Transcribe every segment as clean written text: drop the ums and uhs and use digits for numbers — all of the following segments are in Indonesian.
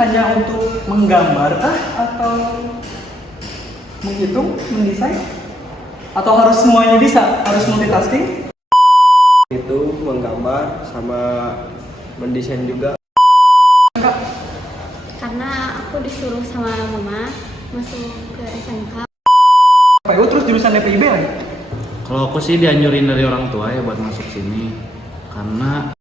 hanya untuk menggambar kah? Atau menghitung, mendesain? Atau harus semuanya bisa? Harus multitasking? Itu menggambar sama mendesain juga. Karena aku disuruh sama mama masuk ke SMK. PU terus jurusan DPIB lagi? Kalau aku sih dianjurin dari orang tua ya buat masuk sini karena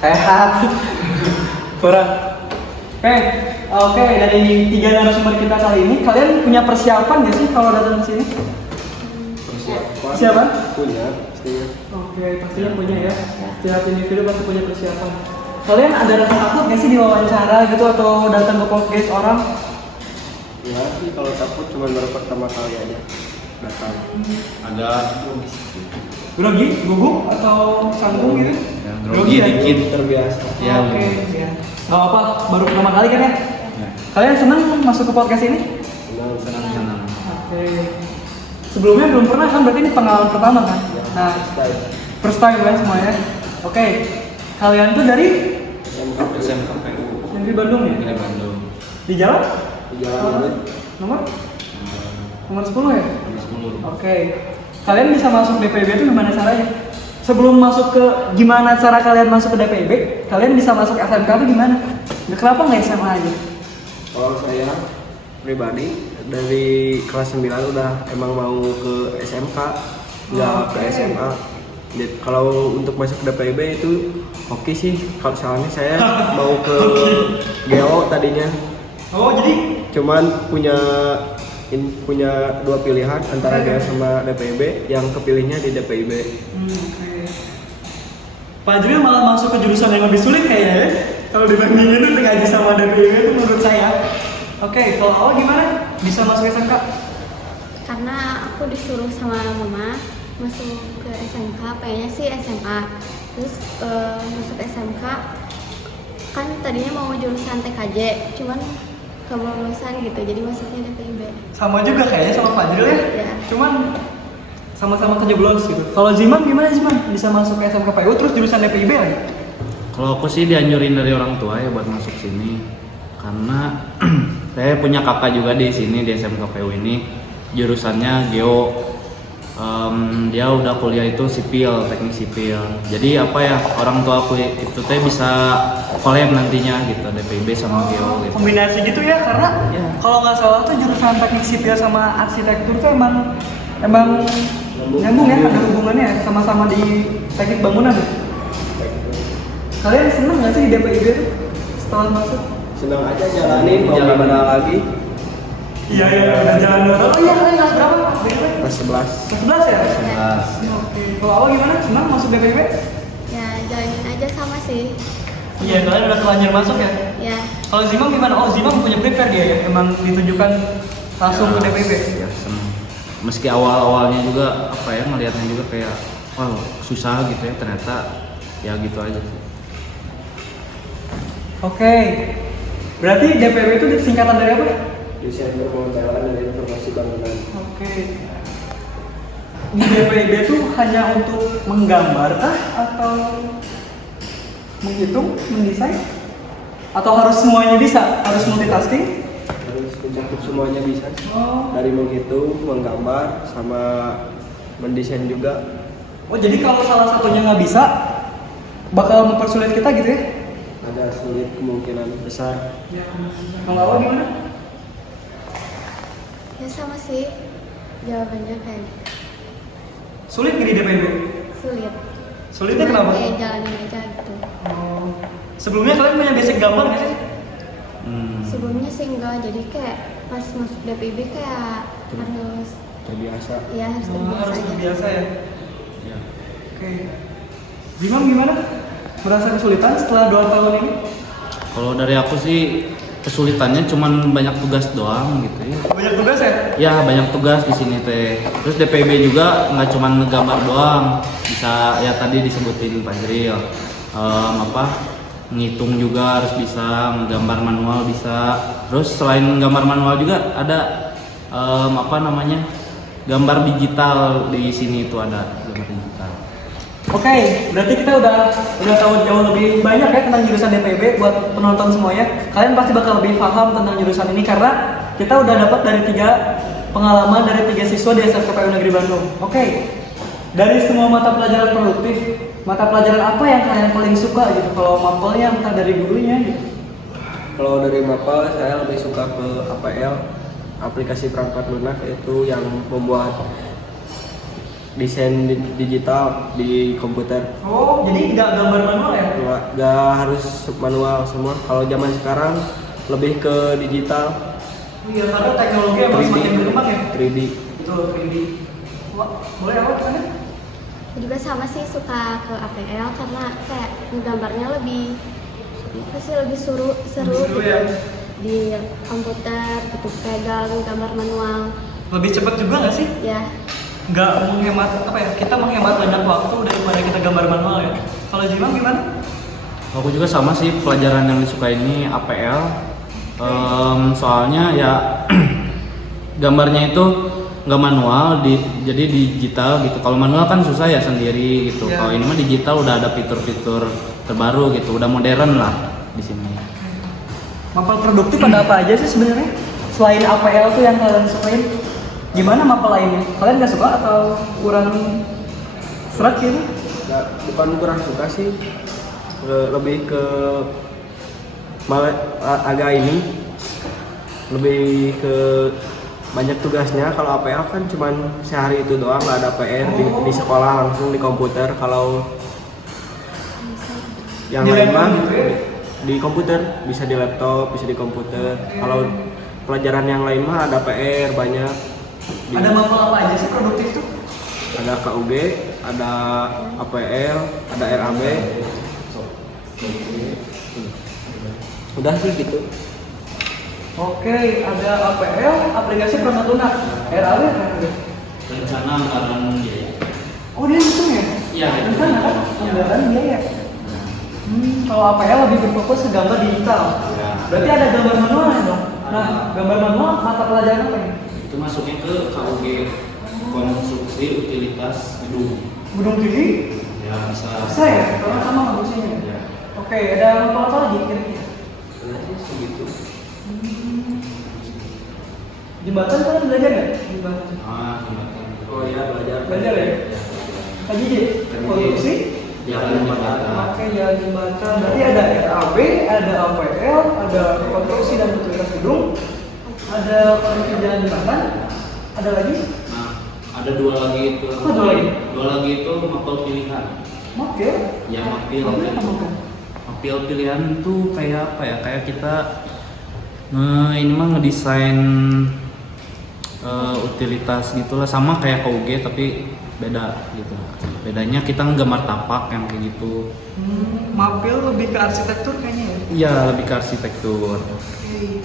Sehat. Kurang. Oke, dari 3 narasumber kita kali ini, kalian punya persiapan nggak sih kalau datang ke sini? Persiapan? Punya, pastinya. Oke, pastinya punya ya. Setiap individu pasti punya persiapan. Kalian ada rasa takut nggak sih diwawancara gitu atau datang ke podcast orang? Ya sih kalau takut cuma baru pertama kali aja datang. ada Grogi, gugup atau canggung gitu? ya, grogi ya? dikit. Terbiasa. Ya, Oke, ya. Gak apa, baru pertama kali kan ya? Ya. Kalian senang masuk ke podcast ini? Senang-senang. Oke. Sebelumnya belum pernah kan, berarti ini pengalaman pertama kan? Ya, Nah, style. first time kan semuanya? Oke. Kalian tuh dari SMK PU negeri Bandung ya? Negeri Bandung. Di jalan? Di jalan ini Nomor? Nomor 10 ya? Nomor 10. Oke. Kalian bisa masuk DPIB itu gimana caranya? Sebelum masuk ke gimana cara kalian masuk ke DPIB, kalian bisa masuk SMK itu gimana? Kenapa nggak SMA aja? kalau saya pribadi dari kelas 9 udah emang mau ke SMK, nggak ke Oke. SMA. Jadi, kalau untuk masuk ke DPIB itu oke sih. Kalau soalnya saya mau ke Geo tadinya, Oh, jadi cuman punya 2 pilihan antara Geo sama DPIB, yang kepilihnya di DPIB. oke. Pak Jril malah masuk ke jurusan yang lebih sulit kayaknya ya. Kalau dibandingin itu ngaji sama DPIB itu menurut saya. Oke, kalau awal gimana? Bisa masuk SMK? Karena aku disuruh sama mama masuk ke SMK, pengennya sih SMA. Terus masuk SMK kan tadinya mau jurusan TKJ, cuman kelulusan gitu, jadi masuknya DPIB. Sama juga kayaknya sama Pak Jril ya. Ya. Cuman sama-sama kejeblos gitu. Kalau Ziman gimana Ziman? Bisa masuk ke SMK PU terus jurusan DPIB lagi? Kalau aku sih dianjurin dari orang tua ya buat masuk sini karena saya punya kakak juga di sini di SMK PU ini jurusannya geo. Dia udah kuliah itu sipil, teknik sipil. Jadi apa ya orang tua aku itu teh bisa collab nantinya gitu DPIB sama geo gitu. Kombinasi gitu ya, karena Ya. kalau nggak salah tuh jurusan teknik sipil sama arsitektur tuh emang nyambung ya, ada hubungannya ya, sama-sama di teknik bangunan ya. Kalian seneng nggak sih di DPIB tuh setelah masuk? Senang aja jalanin, mau gimana lagi. Iya, udah jalan dulu. Oh iya, kalian kelas berapa? Kelas 11. Kelas 11 ya? Jelas. Oke. Kalau awal gimana? Senang masuk DPIB? Ya jalanin aja sama sih. Iya, kalian udah telanjur masuk ya? Ya Kalau Zimam gimana? Oh, Zimam punya prepare dia ya? Emang ditujukan langsung ke DPIB? Ya, seneng. Meski awal-awalnya juga apa ya ngelihatnya juga kayak wow susah gitu ya ternyata ya gitu aja sih. Oke. Berarti DPIB itu singkatan dari apa? Desain permodalan dan informasi bangunan. Oke. Di DPIB itu hanya untuk menggambar kah? Atau menghitung, mendesain? Atau harus semuanya bisa? Harus multitasking? Harus mencakup semuanya bisa. Oh. Dari menghitung, menggambar, sama mendesain juga. Oh, jadi kalau salah satunya nggak bisa, bakal mempersulit kita gitu ya? Ada sulit kemungkinan besar. Kalau awal gimana? ya sama sih jawabannya kayak gitu. Sulit nggak di DPIB? Sulit. Sulitnya Cuman kenapa? kayak jalanin aja gitu. Oh. Sebelumnya kalian punya basic gambar nggak sih? Sebelumnya sih enggak, jadi kayak pas masuk DPIB kayak harus Terbiasa. ya harus Oh, terbiasa harus aja. terbiasa ya. Ya. Oke. Zimam gimana? Merasa kesulitan setelah 2 tahun ini? Kalau dari aku sih kesulitannya cuman banyak tugas doang gitu ya. Banyak tugas ya? Ya banyak tugas di sini teh. Terus DPB juga nggak cuma ngegambar doang, bisa ya tadi disebutin Pak Jril, ngitung juga harus bisa, ngegambar manual bisa. Terus selain gambar manual juga ada gambar digital di sini itu ada gambar digital. Oke, berarti kita udah tahu jauh lebih banyak ya tentang jurusan DPB buat penonton semuanya. Kalian pasti bakal lebih paham tentang jurusan ini karena kita udah dapat dari 3 pengalaman dari 3 siswa di SMK PU Negeri Bandung. Oke, dari semua mata pelajaran produktif, mata pelajaran apa yang kalian paling suka gitu? Kalau mapelnya entah dari gurunya gitu. Kalau dari mapel saya lebih suka ke APL, aplikasi perangkat lunak, itu yang membuat desain digital di komputer. Oh, jadi nggak gambar manual ya? Nggak harus manual semua. Kalau zaman sekarang lebih ke digital. Iya, karena teknologi emang 3D. semakin berkembang ya. 3D. Betul, 3D. Wah, boleh apa kan? Aku juga sama sih suka ke APL karena kayak gambarnya lebih seru Seru gitu. ya. Di komputer gitu pegang gambar manual. Lebih cepat juga nggak sih? Ya, Nggak menghemat apa ya? Kita menghemat banyak waktu daripada kita gambar manual ya. Kalau Jimam gimana? Aku juga sama sih, pelajaran yang disukai ini APL. Soalnya ya gambarnya itu nggak manual, jadi digital gitu. Kalau manual kan susah ya sendiri gitu. Ya. Kalau ini mah digital udah ada fitur-fitur terbaru gitu, udah modern lah di sini. Mapel produktif ada apa aja sih sebenarnya? Selain APL tuh yang kalian sukain? Gimana mapel lainnya? Kalian nggak suka atau kurang serak gitu? Bukan kurang suka sih, lebih ke malah agak ini lebih ke banyak tugasnya. Kalau APL kan cuman sehari itu doang, nggak ada PR di sekolah langsung di komputer. Kalau yang Di lain laptop mah gitu ya? di komputer, bisa di laptop, bisa di komputer. Kalau pelajaran yang lain mah ada PR banyak. Ada mapel apa aja sih produktif tuh? Ada KUG, ada APL, ada RAB. Udah sih gitu. Oke, ada APL, aplikasi perangkat lunak. RAW kan? Rencana anggaran biaya. Oh, dia hitung ya? Iya, Rencana kan? Anggaran biaya. Kalau APL lebih berfokus ke gambar digital. Ya. Berarti ada gambar manual ya dong? Nah, gambar manual mata pelajaran apa ya? Itu masuknya ke KUG, konstruksi utilitas gedung. Gedung tinggi? Ya bisa. Bisa ya? Karena sama fungsinya. Ya. Oke, ada apa lagi kira-kira? Udah sih segitu. Jembatan kalian belajar nggak? Jembatan. Jembatan. Oh iya, belajar. Belajar ya? Kaji deh. Konstruksi? Jalan jembatan. Oke, jalan jembatan. Berarti ada RAB, ada APL, ada konstruksi dan utilitas gedung, ada konstruksi jalan jembatan, ada lagi? Nah, ada 2 lagi itu. Apa 2 lagi? 2 lagi itu mapel pilihan. Mapel? Ya mapil. Apa mapel? Mapil pilihan tuh kayak apa ya? Kayak kita ini mah ngedesain utilitas gitulah, sama kayak KUG tapi beda gitu. Bedanya kita nggambar tapak yang kayak gitu. Mapel lebih ke arsitektur kayaknya ya? Iya, lebih ke arsitektur. Oke.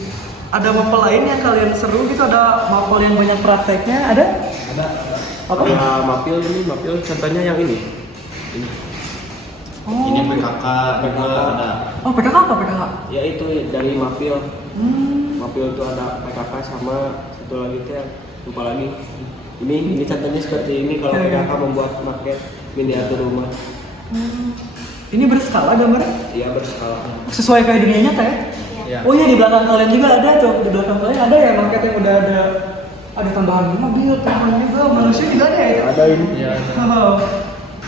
Ada mapel lain yang kalian seru gitu? Ada mapel yang banyak prakteknya? Ada? Ada. Apa? Ya, mapil contohnya yang ini. Ini. Oh. Ini PKK juga ada. Oh, PKK apa PKK? Ya itu dari mapil. Hmm. Mapil itu ada PKK sama satu lagi teh lupa lagi. Ini contohnya seperti ini kalau Ya, ya. PKK membuat maket miniatur rumah. Ini berskala gambarnya? Iya berskala. Sesuai kayak dunia nyata ya? Ya. Oh iya, di belakang kalian juga ada tuh. Di belakang kalian ada ya market yang udah ada tambahan mobil, tambahan juga manusia juga ada ya? Ada ini. Iya. Oh,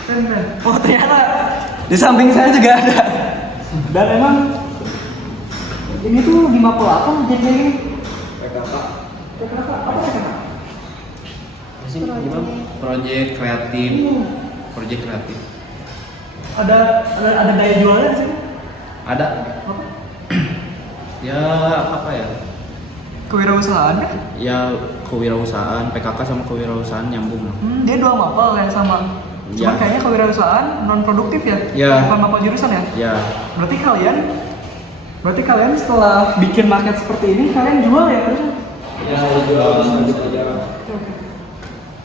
keren. Oh ternyata di samping saya juga ada. Dan emang ini tuh di mapel apa jadi ini? PKK. PKK apa PKK? Sih gimana? Proyek kreatif. Proyek kreatif. Ada daya jualnya di sini? Ada. Apa? Ya apa ya? Kewirausahaan kan? Ya kewirausahaan, PKK sama kewirausahaan nyambung. Dia 2 mapel yang sama. Cuma Ya. kayaknya kewirausahaan non produktif ya? Ya. Bukan mapel jurusan ya? Ya. Berarti kalian Berarti kalian setelah bikin market seperti ini, kalian jual ya harusnya? Ya jual lanjut aja.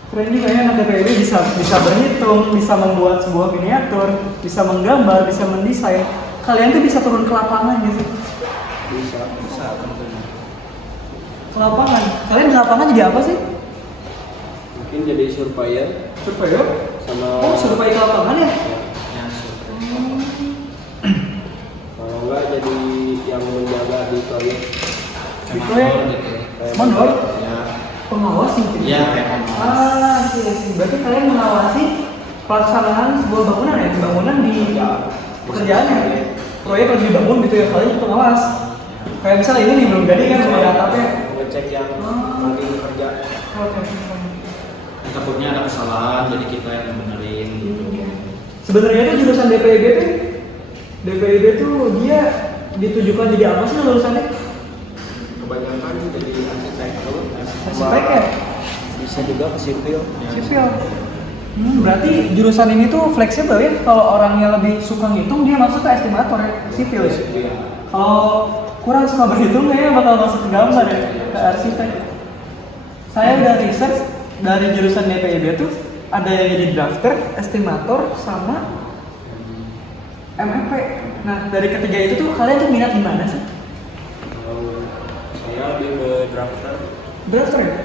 Keren juga ya, anak DPIB bisa berhitung, bisa membuat sebuah miniatur, bisa menggambar, bisa mendesain. Kalian tuh bisa turun ke lapangan gitu. Bisa tentunya. Ke lapangan. Kalian di lapangan jadi apa sih? Mungkin jadi surveyor Surveyor? sama Oh, survei ke lapangan ya? Ya, kalau enggak jadi yang menjaga di proyek. Di proyek? Mandor? Ya. Pengawas gitu? Iya, kayak pengawas. Iya. Berarti kalian mengawasi pelaksanaan sebuah bangunan ya? Bangunan di pekerjaannya? Proyek lagi dibangun gitu ya, kalian pengawas. Kayak misalnya ini nih belum jadi kan, ada atapnya. Ngecek yang nanti kerja. Oke. Takutnya ada kesalahan, jadi kita yang benerin gitu. Sebenarnya tuh jurusan DPIB tuh dia ditujukan jadi apa sih lulusannya? Kebanyakan jadi arsitektur, Arsitek ya? bisa juga ke sipil. Sipil. Berarti jurusan ini tuh fleksibel ya? Kalau orangnya lebih suka ngitung dia masuk ke estimator ya? Sipil ya? Iya. Kalau kurang suka berhitung kayaknya bakal masuk ke gambar ya? Ke arsitek. Saya udah research dari jurusan DPIB tuh ada yang jadi drafter, estimator, sama MFP. Nah dari ketiga itu tuh kalian tuh minat di mana sih? Kalau saya lebih ke drafter. Drafter ya?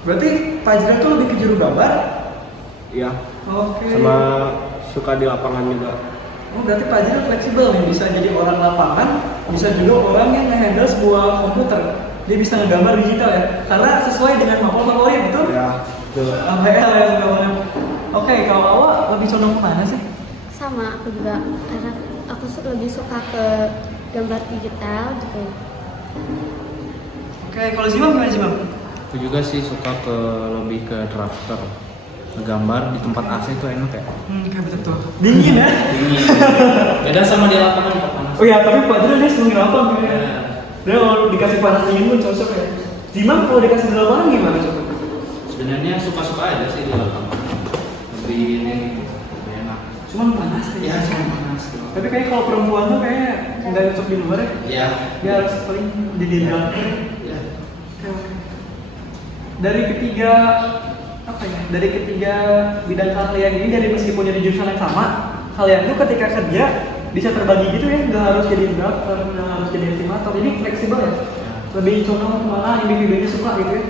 Berarti Pak Jira tuh lebih ke juru gambar? Iya. Oke. Sama suka di lapangan juga. Oh berarti Pak Jira fleksibel nih, bisa jadi orang lapangan, bisa juga orang yang nge-handle sebuah komputer. Dia bisa ngegambar digital ya? Karena sesuai dengan mapel favorit, betul? Ya, betul. APL ya gambarnya. Oke, kalau awak lebih condong kemana sih? Sama aku juga, karena aku lebih suka ke gambar digital gitu. Oke, kalau Zimam gimana Zimam? Aku juga sih suka lebih ke drafter. Ngegambar di tempat AC itu enak ya. Kayak betul. Dingin ya? Dingin. Beda sama di lapangan Pak panas. Oh iya, tapi Pak Jira dia seneng lapang gitu ya. Ya. Dia kalau dikasih panas dingin pun cocok ya. Zimam kalau dikasih di lapangan gimana cocok? Sebenarnya suka-suka aja sih di lapangan. Lebih ini, lebih enak. Cuman panas Ya, cuma panas doang. Tapi kayak kalau perempuan tuh kayaknya nggak cocok di luar ya. Ya. Dia harus paling di dalam. Ya. Dari ketiga apa ya? Dari ketiga bidang kalian ini, dari meskipun jadi jurusan yang sama, kalian tuh ketika kerja bisa terbagi gitu ya, nggak harus jadi drafter, nggak harus jadi estimator. Jadi fleksibel ya. Lebih condong kemana individunya suka gitu ya.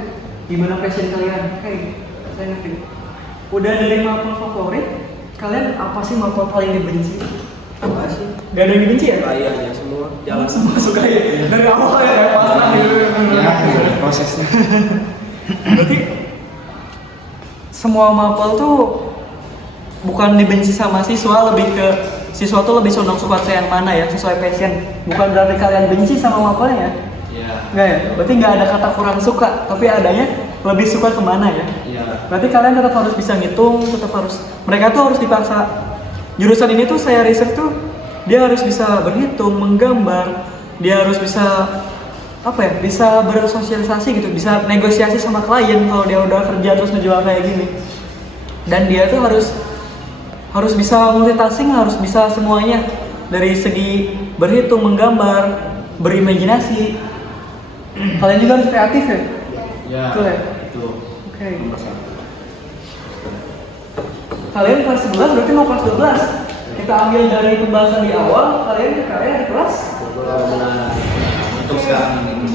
Gimana passion kalian? Kayak saya ngerti. Udah dari mapel favorit, kalian apa sih mapel paling dibenci? Apa sih? Gak ada yang dibenci ya? Kayaknya semua Jalan jalan. semua suka ya. Dari awal ya kayak pasang gitu. Ya, prosesnya. Berarti semua mapel tuh bukan dibenci sama siswa, lebih ke siswa tuh lebih condong suka yang mana ya, sesuai passion. Bukan berarti kalian benci sama mapelnya. Ya. Enggak ya? Berarti nggak ada kata kurang suka, tapi adanya lebih suka kemana ya? Ya. Berarti kalian tetap harus bisa ngitung, tetap harus, mereka tuh harus dipaksa. Jurusan ini tuh saya riset tuh dia harus bisa berhitung, menggambar, dia harus bisa apa ya? Bisa bersosialisasi gitu, bisa negosiasi sama klien kalau dia udah kerja terus ngejual kayak gini. Dan dia tuh harus bisa multitasking, harus bisa semuanya dari segi berhitung, menggambar, berimajinasi. Kalian juga harus kreatif ya? Ya. Betul ya? Itu. Oke. Nomor satu. Kalian kelas 11 berarti mau kelas 12. Kita ambil dari pembahasan di awal, kalian di kelas Untuk sekarang ini.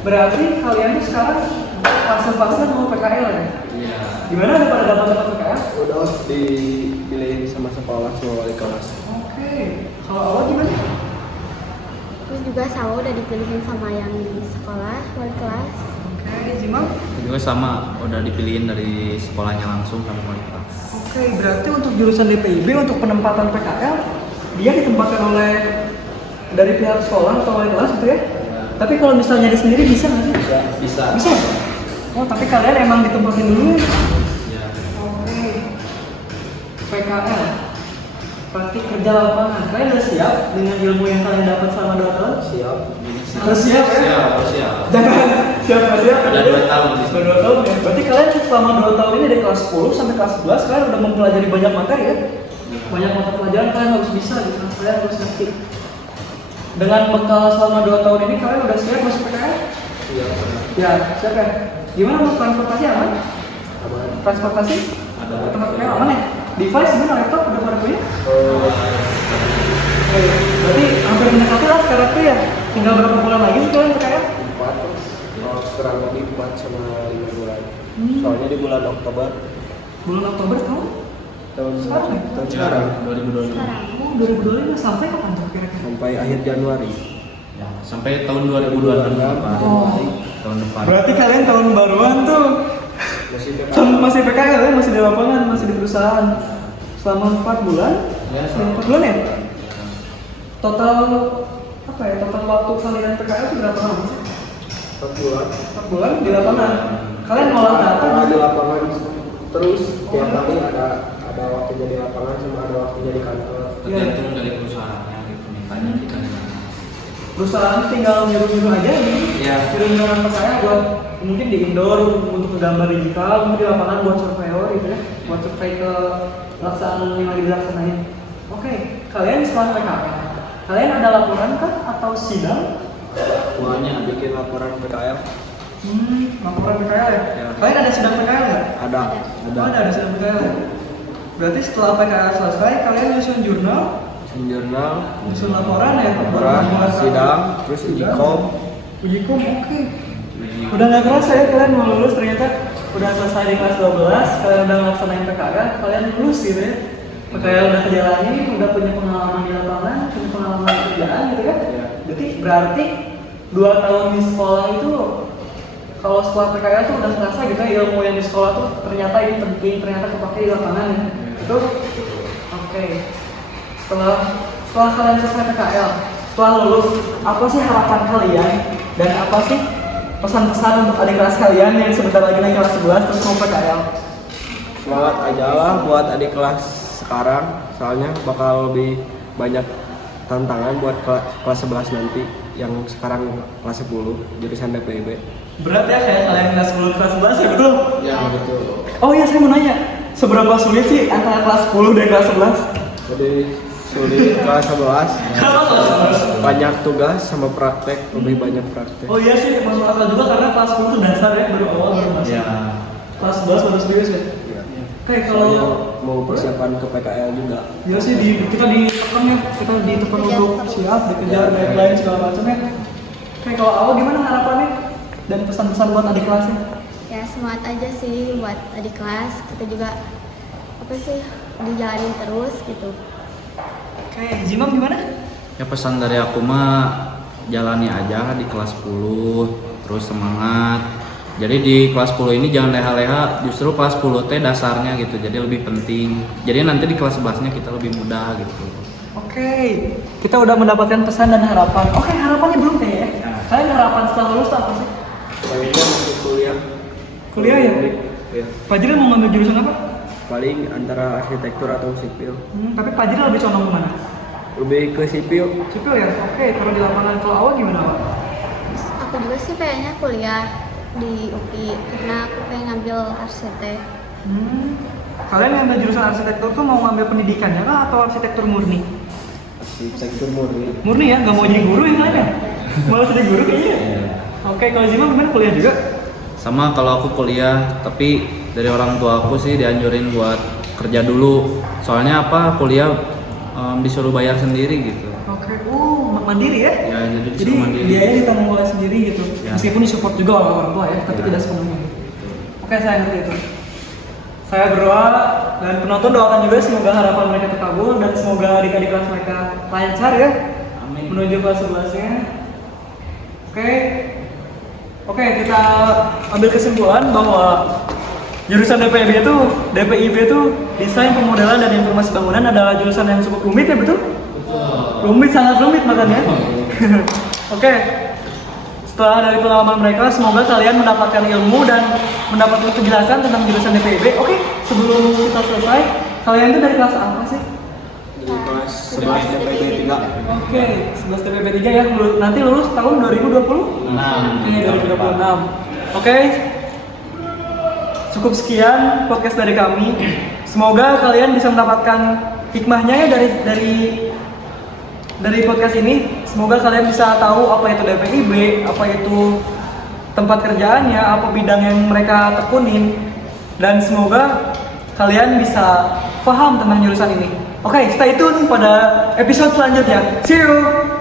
Berarti kalian tuh sekarang fase-fase mau PKL ya? Iya. Gimana, ada pada dapat PKL? Udah dipilihin sama sekolah sama wali kelas. Oke. Kalau awal gimana? Terus juga sama udah dipilihin sama yang di sekolah, wali kelas. Oke, Zimam? Juga sama, udah dipilihin dari sekolahnya langsung sama wali kelas. Oke, berarti untuk jurusan DPIB untuk penempatan PKL dia ditempatkan oleh dari pihak sekolah atau wali kelas gitu ya? Tapi kalau misalnya dia sendiri bisa nggak sih? Bisa. Bisa? Oh, tapi kalian emang ditempatin dulu ya? Ya. Oke. PKL. Berarti kerja lapangan. Kalian udah siap dengan ilmu yang kalian dapat selama 2 tahun? Siap. Harus siap ya? Siap, harus siap. Jangan siap nggak siap. Ada 2 tahun di sini. Udah 2 tahun ya. Berarti kalian selama 2 tahun ini dari kelas 10 sampai kelas 11 kalian udah mempelajari banyak materi ya? Banyak mata pelajaran kalian harus bisa gitu. Kalian harus ngerti. dengan bekal selama 2 tahun ini kalian udah siap masuk PKL? Iya. Ya, siap ya. Gimana mas transportasi aman? Aman. Transportasi? Tempat PKL aman ya? Device gimana, laptop udah pada punya? Berarti hampir mendekati lah sekarang tuh ya. Tinggal berapa bulan lagi sih kalian PKL? 4 terus. Kurang lebih 4 sama 5 bulan. Soalnya di bulan Oktober Bulan Oktober tahun Sekarang ya? tahun sekarang 2025. Sekarang. Oh, 2025 sampai kapan tuh kira-kira? sampai akhir Januari. Ya, sampai tahun 2026 Oh. tahun depan. Berarti kalian tahun baruan tuh masih PKL ya, masih di lapangan, masih di perusahaan selama 4 bulan? Ya, Selama 4 bulan ya? Total apa ya? Total waktu kalian PKL itu berapa lama sih? 4 bulan. 4 bulan di lapangan. Kalian ngolah data Di gitu? lapangan terus tiap hari ada waktunya di lapangan sama ada waktunya di kantor. Tergantung dari perusahaannya gitu, mintanya kita di mana. Perusahaan tinggal nyuruh-nyuruh aja gitu. Iya. Nyuruh-nyuruh apa saya buat mungkin di indoor untuk gambar digital, mungkin di lapangan buat surveyor gitu ya, buat survei ke pelaksanaan yang lagi dilaksanain. Oke, kalian setelah PKL, kalian ada laporan kah atau sidang? Semuanya bikin laporan PKL. Laporan PKL ya? Ya. Kalian ada sidang PKL ya? Ada. Oh, ada sidang PKL ya? Berarti setelah PKL selesai, kalian nyusun jurnal, Jurnal, nyusun laporan ya? laporan, sidang, terus uji kom. Uji kom, oke. Udah nggak kerasa ya kalian mau lulus, ternyata udah selesai di kelas 12, kalian udah ngelaksanain PKL, kalian lulus gitu ya. PKL udah kejalanin, udah punya pengalaman di lapangan, punya pengalaman di kerjaan gitu kan. Ya. Jadi berarti 2 tahun di sekolah itu, kalau setelah PKL tuh udah terasa gitu ya, ilmu yang di sekolah tuh ternyata ini penting, ternyata kepake di lapangan ya. Itu oke. Setelah kalian selesai PKL, setelah lulus, apa sih harapan kalian dan apa sih pesan-pesan untuk adik kelas kalian yang sebentar lagi naik kelas 11 terus mau PKL? Semangat aja lah buat adik kelas sekarang, soalnya bakal lebih banyak tantangan buat kelas 11 nanti yang sekarang kelas 10 jurusan DPIB. Berat ya kayak kalian kelas 10 kelas 11 ya betul? Ya betul. Oh iya, saya mau nanya, seberapa sulit sih antara kelas 10 dan kelas 11? Jadi sulit kelas 11. Banyak tugas sama praktek, lebih banyak praktek. Oh iya sih, masuk akal juga karena kelas 10 itu dasar ya, baru awal baru masuk. Ya. Kelas 11 baru serius ya? Iya. Kayak Soalnya kalau mau persiapan ke PKL juga. iya sih kita ditekan ya, kita ditekan untuk siap, dikejar deadline segala macam ya. Kayak kalau awal gimana harapannya dan pesan-pesan buat adik kelasnya? Ya semangat aja sih buat adik kelas, kita juga apa sih dijalanin terus gitu. Kayak Zimam gimana? Ya pesan dari aku mah jalani aja di kelas 10, terus semangat. Jadi di kelas 10 ini jangan leha-leha, justru kelas 10 teh dasarnya gitu, jadi lebih penting. Jadi nanti di kelas 11-nya kita lebih mudah gitu. Oke, kita udah mendapatkan pesan dan harapan. Oke, harapannya belum kayak ya? Ya. Kalian harapan setelah lulus tuh apa sih? Paling masuk kuliah. Kuliah ya? Iya. Fajril mau ngambil jurusan apa? Paling antara arsitektur atau sipil. Tapi Fajril lebih condong kemana? Lebih ke sipil. Sipil ya? Oke, kalau di lapangan. Kalau awal gimana awal? Terus aku juga sih kayaknya kuliah di UPI karena aku pengen ngambil arsitek. Kalian yang ambil jurusan arsitektur tuh mau ngambil pendidikannya kah atau arsitektur murni? Arsitektur murni. Murni ya? Nggak mau jadi guru yang lain ya? Malah jadi guru kayaknya. Oke, kalau Zima gimana kuliah juga? Sama kalau aku kuliah, tapi dari orang tua aku sih dianjurin buat kerja dulu. Soalnya apa? Kuliah disuruh bayar sendiri gitu. Oke, mandiri ya? Ya jadi Jadi disuruh mandiri. biayanya ditanggung oleh sendiri gitu. Ya. Meskipun disupport juga oleh orang tua ya, tapi Ya. tidak sepenuhnya. Oke, saya ngerti itu. Saya berdoa dan penonton doakan juga semoga harapan mereka terkabul dan semoga adik-adik kelas mereka lancar ya Amin. menuju kelas 11-nya. Oke, kita ambil kesimpulan bahwa jurusan DPIB itu desain pemodelan dan informasi bangunan adalah jurusan yang cukup rumit ya, betul? Rumit, sangat rumit makanya. Oke. Setelah dari pengalaman mereka, semoga kalian mendapatkan ilmu dan mendapatkan penjelasan tentang jurusan DPIB. Oke, sebelum kita selesai, kalian itu dari kelas apa sih? Di kelas 11 DPIB 3. Oke, 11 DPIB 3 ya. Nanti lulus tahun 2020? Nah, Oke, 2026. Oke. Cukup sekian podcast dari kami. Semoga kalian bisa mendapatkan hikmahnya ya dari podcast ini. Semoga kalian bisa tahu apa itu DPIB, apa itu tempat kerjaannya, apa bidang yang mereka tekunin, dan semoga kalian bisa paham tentang jurusan ini. Oke, stay tune pada episode selanjutnya. See you!